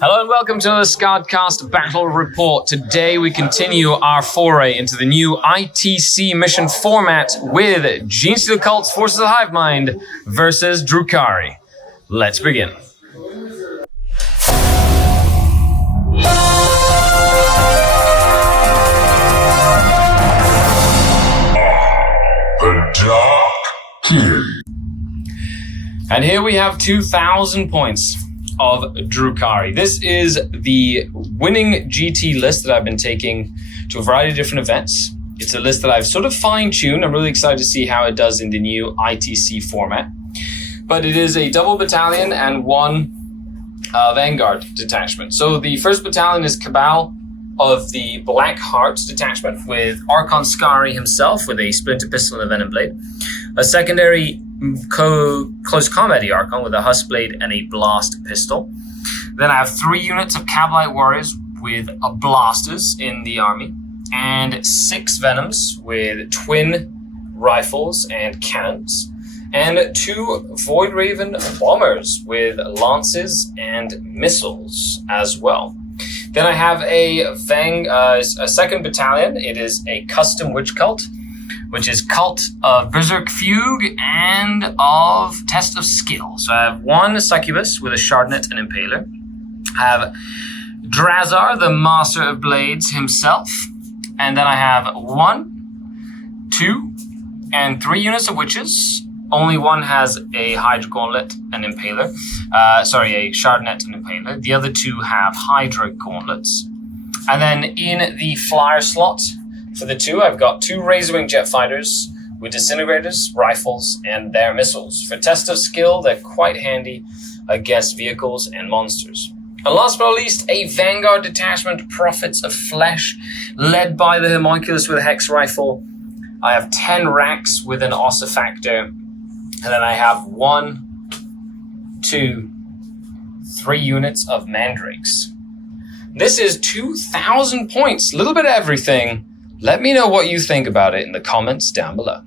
Hello and welcome to the SkaredCast Battle Report. Today we continue our foray into the new ITC mission format with Genes to the Cults, Forces of the Hive Mind versus Drukhari. Let's begin. And here we have 2,000 points of Drukhari. This is the winning GT list that I've been taking to a variety of different events. It's a list that I've sort of fine-tuned. I'm really excited to see how it does in the new ITC format. But it is a double battalion and one Vanguard detachment. So the first battalion is Cabal of the Black Hearts detachment with Archon Skari himself with a splinter pistol and a venom blade. A secondary close combat Archon with a husk blade and a blast pistol. Then I have 3 units of Cavalite warriors with blasters in the army, and 6 venoms with twin rifles and cannons, and 2 Void Raven bombers with lances and missiles as well. Then I have a second battalion. It is a custom witch cult, which is Cult of Berserk Fugue and of Test of Skill. So I have 1 Succubus with a Shardnet and Impaler. I have Drazar, the Master of Blades himself. And then I have 1, 2, and 3 units of Witches. Only one has a Hydra Gauntlet and Impaler. A Shardnet and Impaler. The other 2 have Hydra Gauntlets. And then in the flyer slot, for the 2, I've got 2 Razorwing jet fighters with disintegrators, rifles, and their missiles. For Test of Skill, they're quite handy against vehicles and monsters. And last but not least, a Vanguard detachment, Prophets of Flesh, led by the Homunculus with a Hex Rifle. I have 10 racks with an Ossifactor, and then I have 1, 2, 3 units of Mandrakes. This is 2,000 points, a little bit of everything. Let me know what you think about it in the comments down below.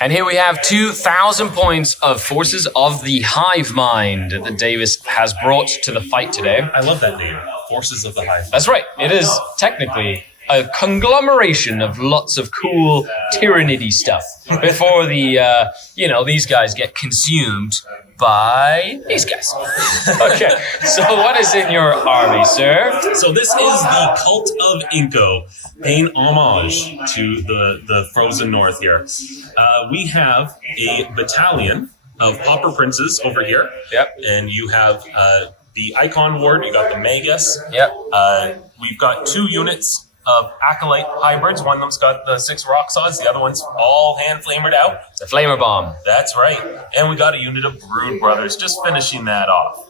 And here we have 2,000 points of Forces of the Hive Mind that Davis has brought to the fight today. I love that name, Forces of the Hive. That's right. It is technically a conglomeration of lots of cool tyranny stuff before the, these guys get consumed by these guys. Okay, so what is in your army, sir? So this is the Cult of Inko, paying homage to the frozen north here. We have a battalion of Pauper Princes over here. Yep. And you have the Icon Ward, you got the Magus. Yep. We've got 2 units of Acolyte hybrids. One of them's got the 6 rock swords, the other one's all hand flamered out. The Flamer Bomb. That's right. And we got a unit of Brood Brothers, just finishing that off.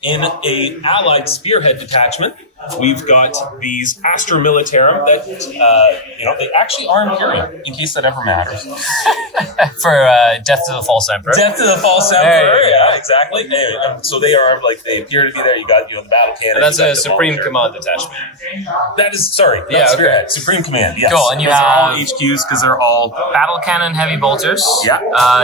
In a allied spearhead detachment, we've got these Astra Militarum that, they actually are Imperial, in case that ever matters. For Death to the False Emperor. Death to the False Emperor, yeah, exactly. So they are, they appear to be there. You got, the battle cannon. That's a Supreme Command detachment. That is, Spearhead. Supreme Command, yes. Cool, and you have all HQs, because they're all Battle Cannon Heavy Bolters. Yeah.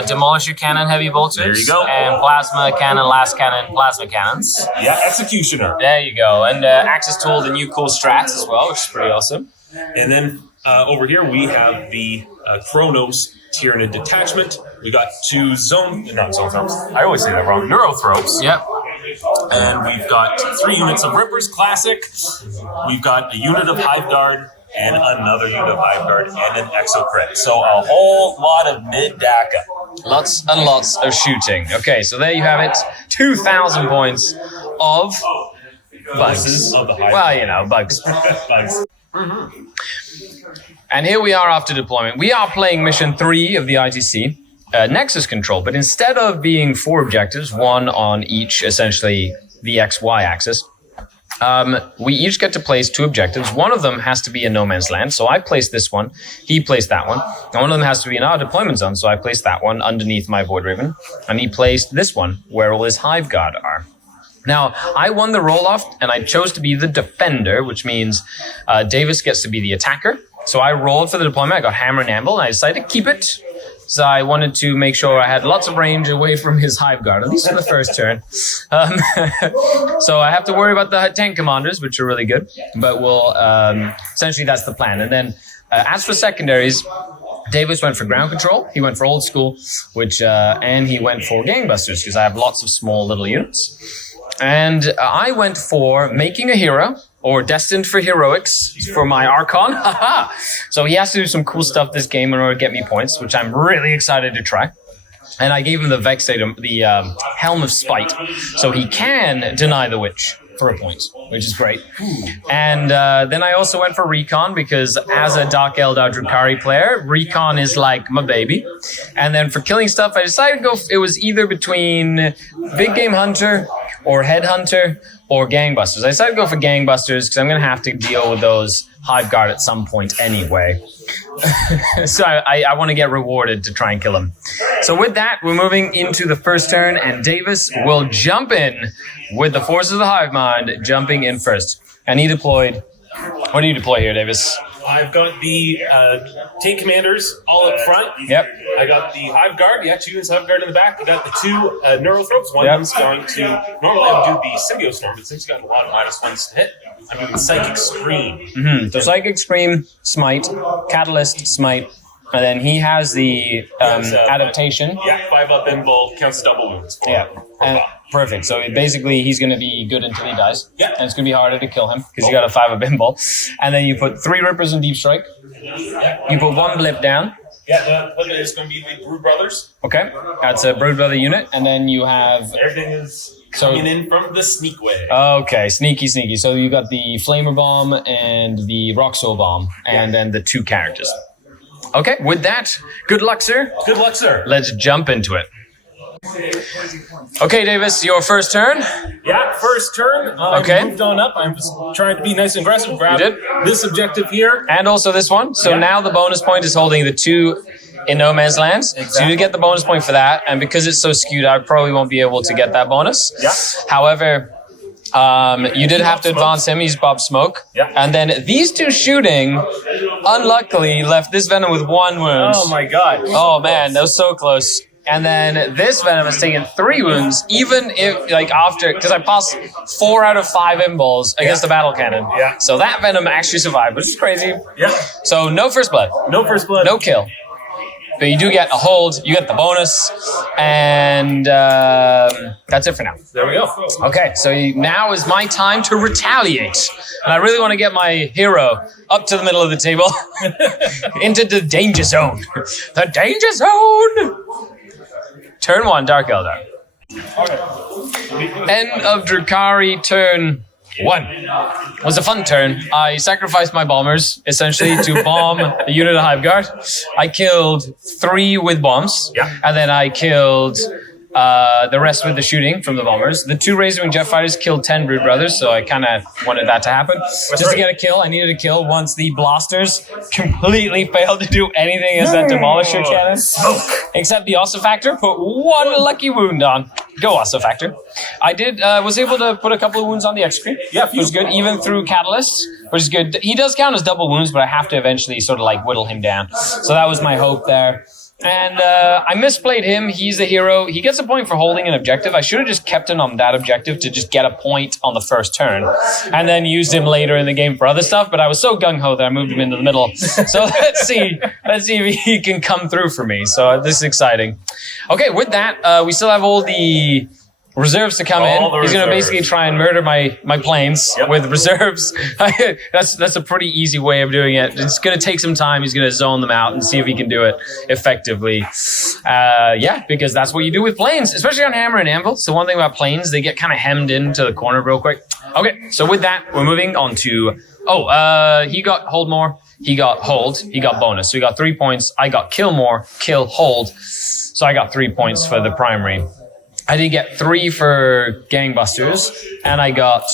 Demolisher Cannon Heavy Bolters. There you go. And Plasma Cannon, Last Cannon, Plasma Cannons. Yeah, Executioner. There you go. And Axis Tool, the new cool strats as well, which is pretty awesome. And then over here we have the Chronos Tyranid detachment. We got 2 Zoanthropes. I always say that wrong. Neurothropes. Yep. And we've got 3 units of Rippers Classic. We've got a unit of Hive Guard and another unit of Hive Guard and an Exocrit. So a whole lot of mid-DACA. Lots and lots of shooting. Okay, so there you have it. 2,000 points of bugs. Of the Hive. Well, bugs. Bugs. Mm-hmm. And here we are after deployment. We are playing mission 3 of the ITC, Nexus Control, but instead of being 4 objectives, 1 on each, essentially the XY axis, we each get to place 2 objectives. One of them has to be in no man's land, so I placed this one, he placed that one. And one of them has to be in our deployment zone, so I placed that one underneath my Void Raven, and he placed this one where all his Hive Guard are. Now, I won the roll-off, and I chose to be the defender, which means Davis gets to be the attacker. So I rolled for the deployment. I got Hammer and Anvil, and I decided to keep it So I wanted to make sure I had lots of range away from his Hive Guard, at least for the first turn. So I have to worry about the tank commanders, which are really good. But we'll essentially that's the plan. And then as for secondaries, Davis went for ground control. He went for old school, and he went for gangbusters because I have lots of small little units. And I went for making a hero, or destined for heroics for my Archon. So he has to do some cool stuff this game in order to get me points, which I'm really excited to try. And I gave him the Vexatum, the Helm of Spite, so he can deny the Witch for a point, which is great. And then I also went for Recon, because as a Dark Eldar Drukhari player, Recon is like my baby. And then for killing stuff, I decided to go, it was either between Big Game Hunter or Headhunter or Gangbusters. I decided to go for Gangbusters because I'm going to have to deal with those Hive Guard at some point anyway. So I want to get rewarded to try and kill him. So with that, we're moving into the first turn, and Davis will jump in with the Forces of the Hive Mind, jumping in first. And he deployed... What do you deploy here, Davis? I've got the tank commanders all up front. Yep. I got the Hive Guard. Yeah, 2 units Hive Guard in the back. I got the 2 Neurothropes. One of them's going to... Normally I would do the Symbio Storm, but since you got a lot of -1s to hit, I'm doing Psychic Scream. So Psychic Scream, Smite, Catalyst, Smite, and then he has the adaptation. Yeah, 5 up invul, counts double wounds. Perfect. So basically, he's going to be good until he dies. Yeah. And it's going to be harder to kill him because you got a 5 up invul. And then you put 3 Rippers in Deep Strike. You put 1 Blip down. Yeah, it's going to be the Brood Brothers. Okay. That's a Brood Brother unit. And then you have... Everything is coming in from the sneak way. Okay, sneaky. So you got the Flamer Bomb and the Roxo Bomb. And then the 2 characters. Okay, with that, good luck, sir. Good luck, sir. Let's jump into it. Okay, Davis, your first turn. Yeah, first turn. Okay. I moved on up. I'm just trying to be nice and aggressive. Grab this objective here. And also this one. So now the bonus point is holding the 2 in No Man's Land. Exactly. So you get the bonus point for that. And because it's so skewed, I probably won't be able to get that bonus. Yeah. However, you did have to advance him. He's Bob Smoke. Yeah. And then these 2 shooting, unluckily, left this Venom with 1 wound. Oh, my God. Oh, man, that was so close. And then this Venom has taken 3 wounds, even if, after, because I passed 4 out of 5 invuls against the battle cannon. Yeah. So that Venom actually survived, which is crazy. Yeah. So no first blood. No first blood. No kill. But you do get a hold, you get the bonus, and that's it for now. There we go. Okay, so now is my time to retaliate. And I really want to get my hero up to the middle of the table, into the danger zone. The danger zone! Turn 1, Dark Eldar. End of Drukhari, turn 1. It was a fun turn. I sacrificed my bombers, essentially, to bomb a unit of Hive Guard. I killed 3 with bombs. Yeah. And then I killed the rest with the shooting from the bombers. The 2 Razorwing Jet Fighters killed 10 Brood Brothers, so I kind of wanted that to happen. Just to get a kill, I needed a kill once the blasters completely failed to do anything as that Demolisher cannon. Except the Ossifactor put 1 lucky wound on. Go Ossifactor. I was able to put a couple of wounds on the X-Cream. Yeah, it was good, even through Catalyst, which is good. He does count as double wounds, but I have to eventually sort of whittle him down. So that was my hope there. And I misplayed him. He's a hero. He gets a point for holding an objective. I should have just kept him on that objective to just get a point on the first turn, and then used him later in the game for other stuff. But I was so gung-ho that I moved him into the middle. So let's see if he can come through for me. So this is exciting. Okay, with that, we still have all the reserves to come in. He's going to basically try and murder my planes with reserves. That's a pretty easy way of doing it. It's going to take some time. He's going to zone them out and see if he can do it effectively. Because that's what you do with planes, especially on Hammer and Anvil. So one thing about planes, they get kind of hemmed into the corner real quick. Okay, so with that, we're moving on to... he got hold more. He got hold. He got bonus. So he got 3 points. I got kill more, kill, hold. So I got 3 points for the primary. I did get 3 for gangbusters, and I got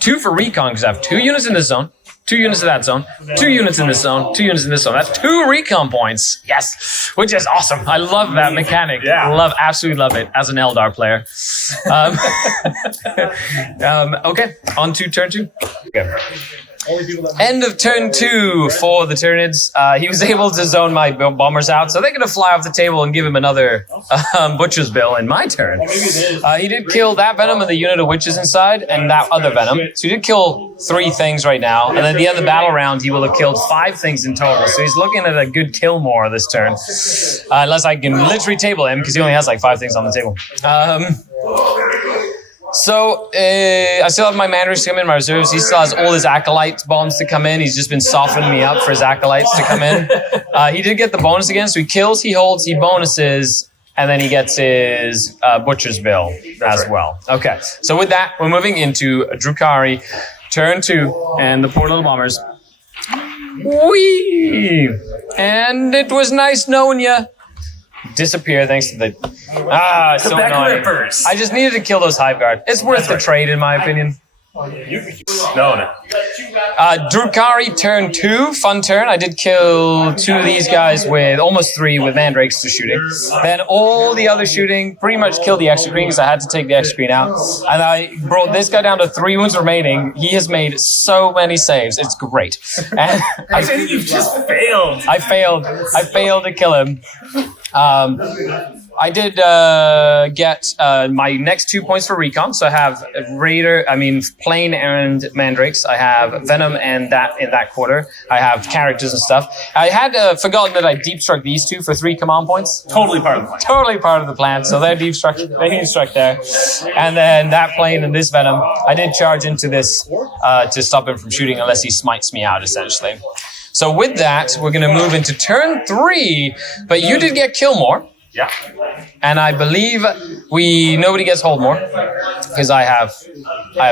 2 for recon because I have 2 units in this zone, 2 units in that zone, 2 units in this zone, 2 units in this zone. That's 2 recon points. Yes, which is awesome. I love that mechanic. Yeah. Absolutely love it as an Eldar player. Okay, on to turn 2. Okay. End of turn 2 for the Tyranids. He was able to zone my bombers out, so they're going to fly off the table and give him another Butcher's Bill in my turn. He did kill that Venom and the unit of witches inside, and that other Venom. So he did kill 3 things right now, and at the end of the battle round, he will have killed 5 things in total. So he's looking at a good kill more this turn. Unless I can literally table him, because he only has like 5 things on the table. So, I still have my Mandarins to come in, my reserves. He still has all his Acolyte bombs to come in. He's just been softening me up for his Acolytes to come in. He did get the bonus again, so he kills, he holds, he bonuses, and then he gets his Butcher's Bill as well. Okay, so with that, we're moving into Drukhari, turn 2, and the poor little bombers. Whee! And it was nice knowing ya. Disappear thanks to the so annoying. Rippers. I just needed to kill those Hive Guard. It's worth the trade in my opinion. No. Drukhari turn 2, fun turn. I did kill 2 of these guys with almost 3 with Mandrakes to shooting. Then all the other shooting, pretty much killed the extra screen because I had to take the extra screen out. And I brought this guy down to 3 wounds remaining. He has made so many saves. It's great. And I think you've just failed. I failed to kill him. I did get my next 2 points for recon, so I have Plane and Mandrakes. I have Venom and that in that quarter. I have characters and stuff. I had forgotten that I deep struck these 2 for 3 command points. Totally part of the plan. Totally part of the plan. So they're deep struck. They deep struck there, and then that Plane and this Venom. I did charge into this to stop him from shooting unless he smites me out, essentially. So with that, we're going to move into turn 3. But you did get kill more. Yeah. And I believe nobody gets hold more because I have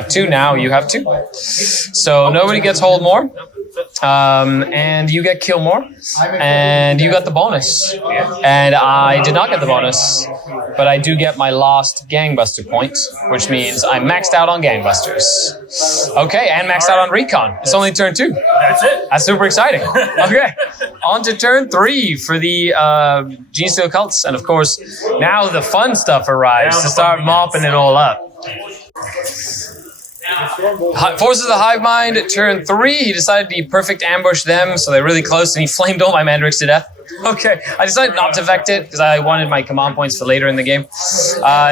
2 now. You have 2, so nobody gets hold more. And you get kill more, and you got the bonus, and I did not get the bonus, but I do get my last gangbuster point, which means I'm maxed out on gangbusters. Okay, and maxed out on recon. It's only turn 2. That's it. That's super exciting. Okay, on to turn 3 for the Gene Steel Cults, and of course, now the fun stuff arrives to start mopping it all up. Forces of the Hive Mind, turn 3, he decided to perfect ambush them, so they're really close, and he flamed all my Mandrakes to death. Okay, I decided not to Vect it, because I wanted my command points for later in the game.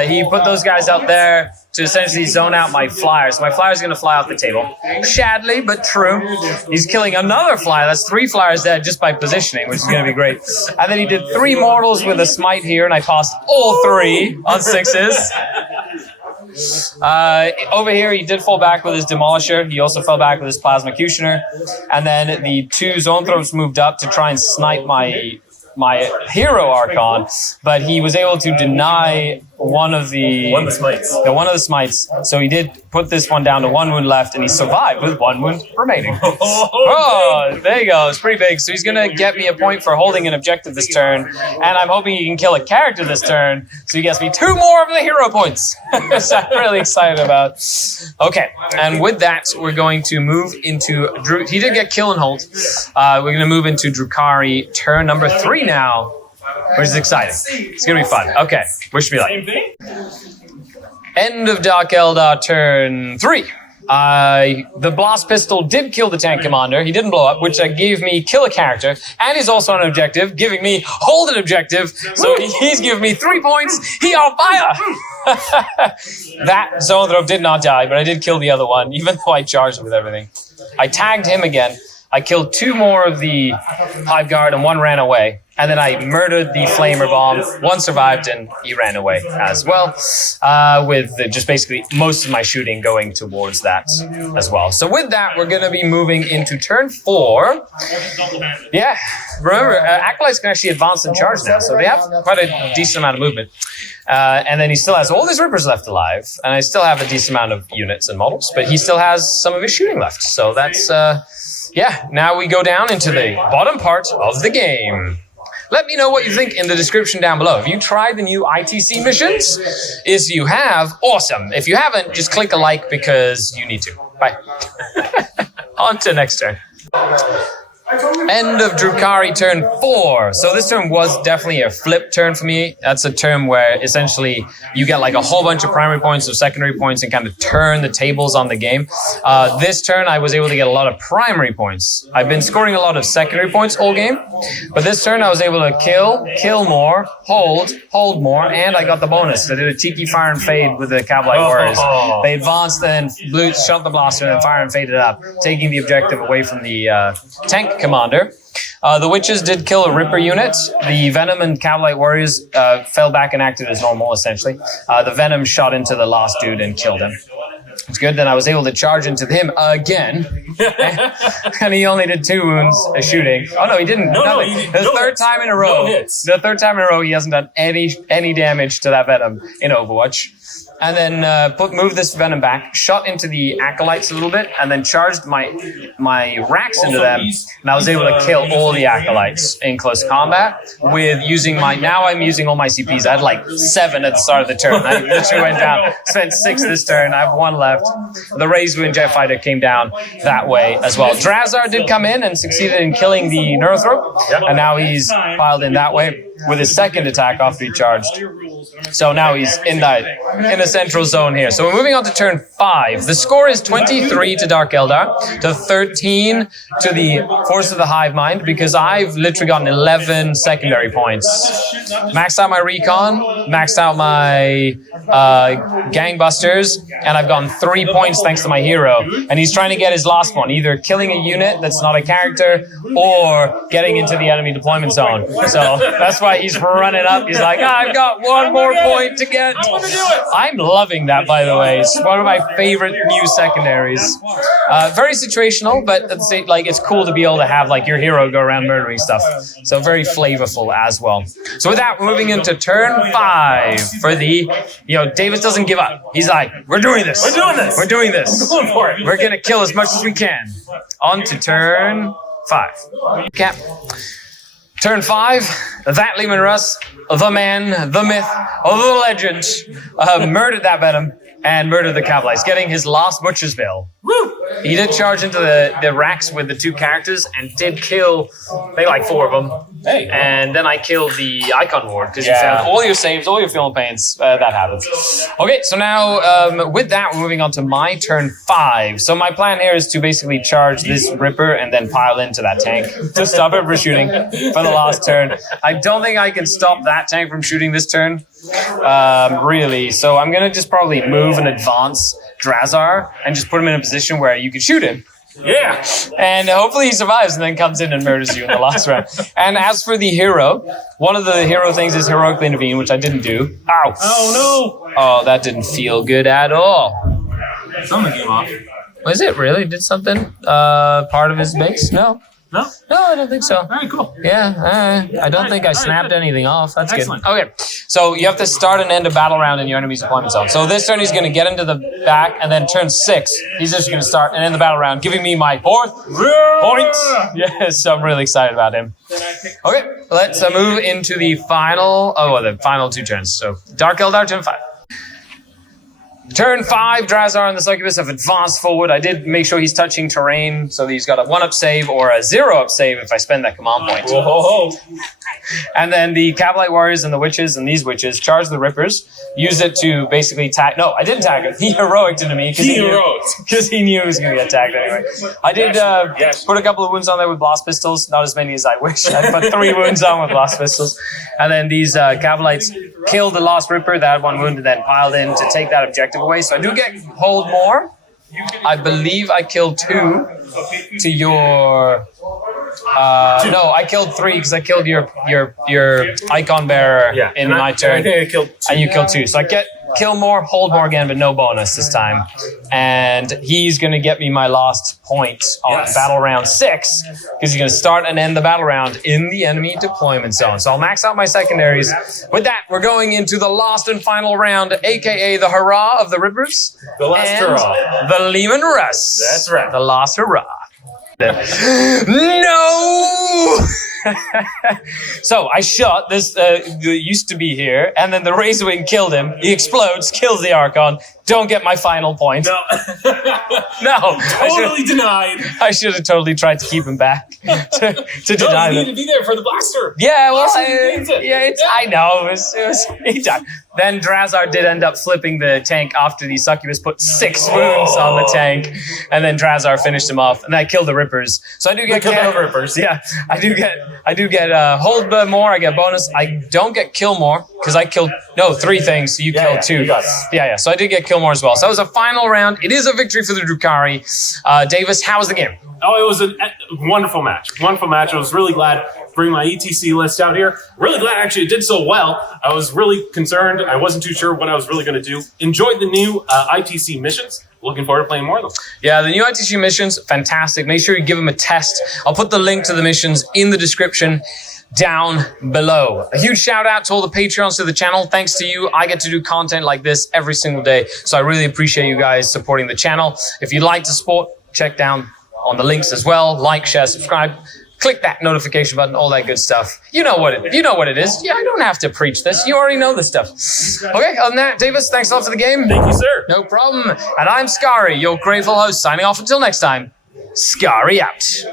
He put those guys out there to essentially zone out my Flyers. So my Flyer's going to fly off the table. Shadly, but true. He's killing another Flyer. That's 3 Flyers dead just by positioning, which is going to be great. And then he did 3 Mortals with a Smite here, and I tossed all 3 on 6s. Over here, he did fall back with his Demolisher. He also fell back with his Plasmacutioner. And then the 2 Zoanthropes moved up to try and snipe my Hero Archon, but he was able to deny one of the smites. So he did put this one down to 1 wound left, and he survived with 1 wound remaining. Oh, there you go. It's pretty big. So he's going to get me a point for holding an objective this turn, and I'm hoping he can kill a character this turn, so he gets me 2 more of the hero points. Which I'm really excited about. Okay, and with that, we're going to move into he did get kill and hold. We're going to move into Drukhari turn number 3 now, which is exciting. It's going to be fun. Okay, wish me luck. End of Dark Eldar turn 3. The blast pistol did kill the tank commander. He didn't blow up, which gave me kill a character, and he's also on an objective, giving me hold an objective. So he's giving me 3 points. He on fire. That Zoanthrope did not die, but I did kill the other one, even though I charged him with everything. I tagged him again. I killed 2 more of the Hive Guard, and 1 ran away. And then I murdered the Flamer Bomb. 1 survived, and he ran away as well, with just basically most of my shooting going towards that as well. So with that, we're going to be moving into turn 4. Yeah, remember, Acolytes can actually advance and charge now, so they have quite a decent amount of movement. And then he still has all his Rippers left alive, and I still have a decent amount of units and models, but he still has some of his shooting left. So that's, now we go down into the bottom part of the game. Let me know what you think in the description down below. Have you tried the new ITC missions? If you have, awesome. If you haven't, just click a like because you need to. Bye. On to next turn. End of Drukhari turn 4. So this turn was definitely a flip turn for me. That's a turn where essentially you get like a whole bunch of primary points or secondary points and kind of turn the tables on the game. This turn I was able to get a lot of primary points. I've been scoring a lot of secondary points all game, but this turn I was able to kill more, hold more, and I got the bonus. I did a cheeky fire and fade with the Cavalite Warriors. They advanced, then shot the blaster, and then fire and faded up, taking the objective away from the tank commander. The witches did kill a Ripper unit. The Venom and Cavalite Warriors fell back and acted as normal, essentially. The Venom shot into the last dude and killed him. It's good. Then I was able to charge into him again. And he only did 2 wounds shooting. Oh, no, he didn't. The third time in a row. The third time in a row, he hasn't done any damage to that Venom in Overwatch. And then moved this Venom back, shot into the Acolytes a little bit, and then charged my racks into them. And I was able to kill all the Acolytes in close combat with using now I'm using all my CPs. I had like 7 at the start of the turn. I literally went down, spent 6 this turn. I have 1 left. The Razed Wind Jet Fighter came down that way as well. Drazar did come in and succeeded in killing the Neurothrope, and now he's piled in that way with his second attack after he charged. So now he's in the central zone here. So we're moving on to turn 5. The score is 23 to Dark Eldar, to 13 to the Force of the Hive Mind, because I've literally gotten 11 secondary points. Maxed out my Recon, maxed out my Gangbusters, and I've gotten 3 points thanks to my hero. And he's trying to get his last one, either killing a unit that's not a character or getting into the enemy deployment zone. So that's why he's running up. He's like, I've got 1 more point to get. I'm loving that, by the way. It's one of my favorite new secondaries. Very situational, but at the same, like, it's cool to be able to have like your hero go around murdering stuff. So very flavorful as well. So with that, we're moving into turn 5 for the, Davis doesn't give up. He's like, we're doing this. We're doing this. We're doing this. We're going for it. We're gonna kill as much as we can. On to turn 5. Cap. Turn 5, that Leman Russ, the man, the myth, the legend, murdered that Venom and murdered the Cavalites, getting his last Butcher's Bill. Woo! He did charge into the racks with the 2 characters and did kill, maybe like 4 of them. Hey. And then I killed the Icon Ward because you found all your saves, all your film paints. That happens. Okay, so now with that, we're moving on to my turn 5. So my plan here is to basically charge this Ripper and then pile into that tank to stop it from shooting for the last turn. I don't think I can stop that tank from shooting this turn, really. So I'm going to just probably move and advance Drazar and just put him in a position where you can shoot him. Yeah. And hopefully he survives and then comes in and murders you in the last round. And as for the hero, one of the hero things is heroically intervene, which I didn't do. Ow. Oh, no. Oh, that didn't feel good at all. Something came off. Was it really? Did something? Part of his base? No. No? No, I don't think so. All right, cool. Yeah, I don't think I snapped anything off. That's Excellent. good. Okay, so you have to start and end a battle round in your enemy's deployment zone. So this turn he's going to get into the back, and then turn 6, he's just going to start and end the battle round, giving me my 4th point. Yes, so I'm really excited about him. Okay, let's move into the final 2 turns. So Dark Eldar, turn 5. Turn 5, Drazar and the Succubus have advanced forward. I did make sure he's touching terrain, so he's got a 1-up save or a 0-up save if I spend that command point. Whoa. And then the Cavalite Warriors and the Witches and these Witches charge the Rippers, use it to basically tag. No, I didn't tag him. He heroicked into me because he knew he was going to get tagged anyway. I did put a couple of wounds on there with blast pistols, not as many as I wish. I put 3 wounds on with blast pistols. And then these Cavalites killed the last Ripper that had 1 wound and then piled in to take that objective away. So I do get hold more. I believe I killed 2 to your... no, I killed 3 because I killed your icon bearer in my turn. I think I killed 2. And you killed 2. So I kill more, hold more again, but no bonus this time. And he's going to get me my last point on battle round 6 because he's going to start and end the battle round in the enemy deployment zone. So I'll max out my secondaries. With that, we're going into the last and final round, aka the hurrah of the Rippers. The last hurrah. The Leman Russ. That's right. The last hurrah. No! So I shot this that used to be here, and then the Razorwing killed him. He explodes, kills the Archon. Don't get my final point. No. No. Totally denied. I should have totally tried to keep him back to deny You them. need to be there for the blaster. Yeah, well, Blaster, I know. He died. Then Drazar did end up flipping the tank after the Succubus put 6 wounds on the tank, and then Drazar finished him off, and I killed the Rippers. So I do get Kill the Rippers. Yeah, I do get hold more. I get bonus. I don't get kill more because I killed 3 things. So you killed 2. you got it. Yeah. So I did get kill more as well. So that was a final round. It is a victory for the Drukhari. Davis, how was the game? Oh, it was a wonderful match. Wonderful match. I was really glad to bring my ETC list out here. Really glad actually it did so well. I was really concerned. I wasn't too sure what I was really going to do. Enjoyed the new ITC missions. Looking forward to playing more of them. Yeah, the new ITC missions, fantastic. Make sure you give them a test. I'll put the link to the missions in the description down below. A huge shout out to all the Patreons to the channel. Thanks to you, I get to do content like this every single day. So I really appreciate you guys supporting the channel. If you'd like to support, check down on the links as well. Like, share, subscribe. Click that notification button, all that good stuff. You know what it is. Yeah, I don't have to preach this. You already know this stuff. Okay, other than that, Davis, thanks a lot for the game. Thank you, sir. No problem. And I'm Skari, your grateful host, signing off until next time. Skari out.